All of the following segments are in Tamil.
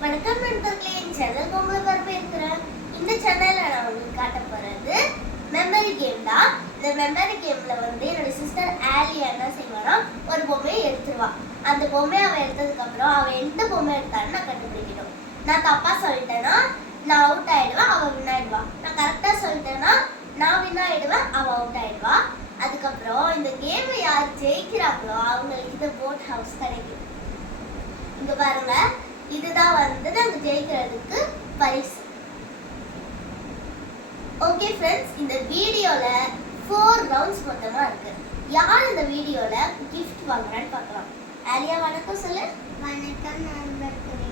வணக்கம் நண்பர்களே, என் சேனல் உங்களை வரவேற்கிறேன். இந்த சேனல்ல நான் உங்களுக்கு காட்ட போறது மெமரி கேம் தான். இந்த மெமரி கேம்ல என்னோட சிஸ்டர் ஆலியா என்ன செய்வானா, ஒரு பொம்மையை எடுத்துருவா. அந்த பொம்மையை அவன் எடுத்ததுக்கு அப்புறம் அவன் எந்த பொம்மை எடுத்தான்னு நான் கண்டுபிடிக்கணும். நான் தப்பா சொல்லிட்டேன்னா நான் அவுட் ஆயிடுவேன், அவன் வின் ஆயிடுவா. நான் கரெக்டா சொல்லிட்டேன்னா நான் வின் ஆயிடுவேன், அவன் அவுட் ஆயிடுவா. அதுக்கப்புறம் இந்த கேமை யார் ஜெயிக்கிறாங்களோ அவங்களுக்கு இந்த போட் ஹவுஸ் கிடைக்கும். இங்க பாருங்க, இதுதான் நாங்க ஜெயிக்கிறதுக்கு பரிசு. ஓகே ஃப்ரெண்ட்ஸ், இந்த வீடியோல 4 ரவுண்ட்ஸ் மொத்தமா இருக்கு. யார் இந்த வீடியோல gift வாங்குறான்னு பார்க்கலாம். ஆலியா வணக்கம் சொல்லு. வணக்கம் நண்பர்களே.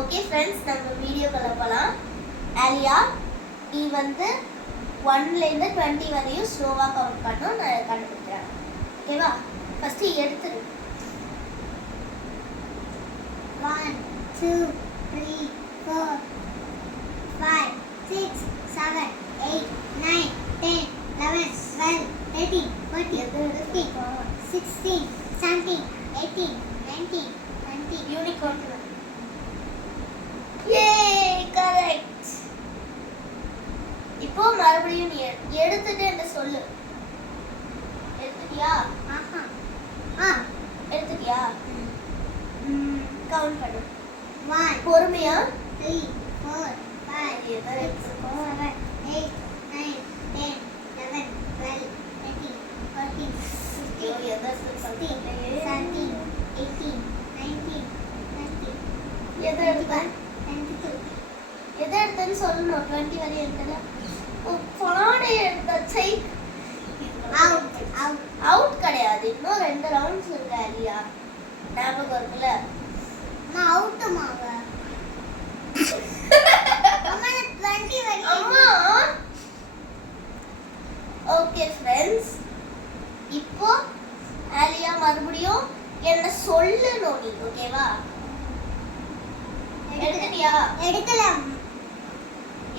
ஓகே ஃப்ரெண்ட்ஸ், நம்ம வீடியோக்குள்ள போலாம். ஆலியா, நீ 1ல இருந்து 20 வரையும் ஸ்லோவா கவுண்ட் பண்ணனும். நான் கண்டுபிடிக்கிறேன். ஓகேவா? ஃபர்ஸ்ட் எடுத்துரு. 1 2 3 4 5 6 7 8 9 10 11 12 13 14 15 16 17 18 19 20 யூனிகார்ன். யே, கரெக்ட். இப்போ மறுபடியும் நீ எடுத்துட்டு என்ன சொல்லு. எடுத்துட்டியா? எடுத்துட்டியா? கவுண்ட் பண்ணு. 1 பொறுமையா. 3 4 5 6 7 8 9 10 11 12 13 14 15 16 17 18 19 20 எதை எடுத்த? 22 எதை எடுத்தன்னு சொல்லணும். 20 வரையும் எடுத்தல. போனே எடுத்தச்சை. அவுட் அவுட் அவுட் கிடையாது. இன்னும் 2 ரவுண்ட்ஸ் இருக்கு ஆலியா. ஞாபகம் இருக்குல்ல? நான் அவுட் மாவ அம்மா 20 வரையும் அம்மா. ஓகே ஃப்ரெண்ட்ஸ், இப்போ ஆலியா மறுபடியும் என்ன சொல்லணும் நீ. ஓகேவா? எடுத்துட்டியா? எடுக்கலாம்.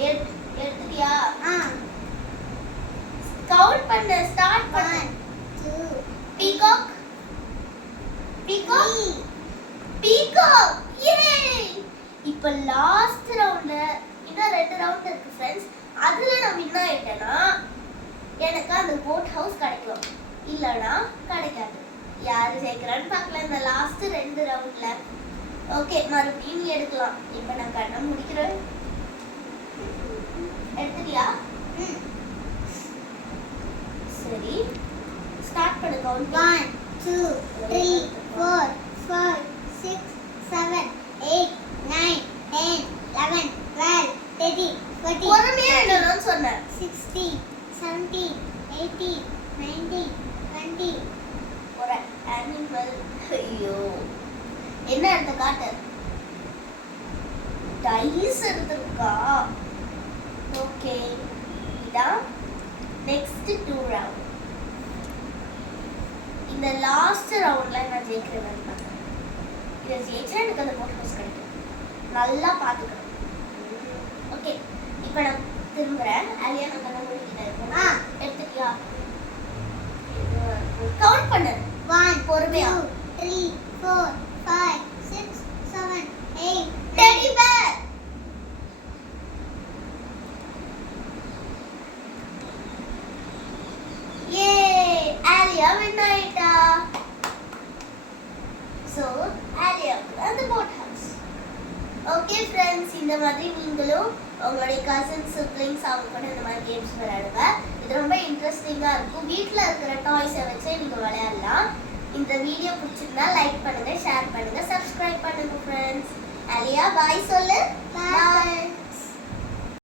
எடுத்துட்டியா? கவுண்ட் பண்ண ஸ்டார்ட் பண்ணு. 1 2 பீகாக். பீகாக். பீகாக். யே! இப்போ லாஸ்ட் ரவுண்ட்ல இன்னும் 2 ரவுண்ட் இருக்கு ஃப்ரெண்ட்ஸ். அதுல நான் வின் ஆயிட்டேனா எனக்கு அந்த போட் ஹவுஸ் கிடைக்கும், இல்லனா கிடைக்காது. யாரு ஜெயிக்கிறான்னு பார்க்கலாம் இந்த லாஸ்ட் 2 ரவுண்ட்ல. ஓகே, மறுபடியும் நீ எடுக்கலாம். இப்போ நான் கண்ண முடிக்கிறேன். எடுத்துட்டியா? சரி, ஸ்டார்ட் பண்ணு. கவுண்ட். 1 2 3 4 5 6 7 8 9 10 11 12 13 14 பொறுமையா என்னன்னு சொன்னேன். 16 17 18 19 20 ஒரு அனிமல். ஐயோ, என்ன எடுத்த காட்டு. டைஸ் எடுத்திருக்கா. ஓகே, இதான் நெக்ஸ்ட் 2 ரவுண்ட். இந்த லாஸ்ட் ரவுண்ட்ல நான் ஜெயிக்கிறேன். இதை ஜெயிச்சா எனக்கு அந்த போட் ஹவுஸ் கிடைக்கும். நல்லா பார்த்துக்கணும். ஓகே, இப்போ நான் திரும்புறேன். ஆலியா, நான் கண்ண முடிக்கிறேன். எடுத்துட்டியா? கவுண்ட் பண்ணு. 1 பொறுமையா. 2 3 4 5 6 7 8 டெடி பேர். யே, ஆலியா வின் ஆயிட்டா. சோ ஆலியா அந்த போட் ஹவுஸ். ஓகே ஃப்ரெண்ட்ஸ், இந்த மாதிரி நீங்களும் உங்களுடைய கசின்ஸ் சிப்ளிங்ஸ் அவங்க கூட இந்த மாதிரி கேம்ஸ் விளையாடுங்க. இது ரொம்ப இன்ட்ரெஸ்டிங்கா இருக்கும். வீட்டில் இருக்கிற டாய்ஸை வச்சு நீங்க விளையாடலாம். இந்த வீடியோ பிடிச்சிருந்தா லைக் பண்ணுங்க, ஷேர் பண்ணுங்க, சப்ஸ்கிரைப் பண்ணுங்க ஃப்ரெண்ட்ஸ். ஆலியா பாய் சொல்லு. Bye. பாய்.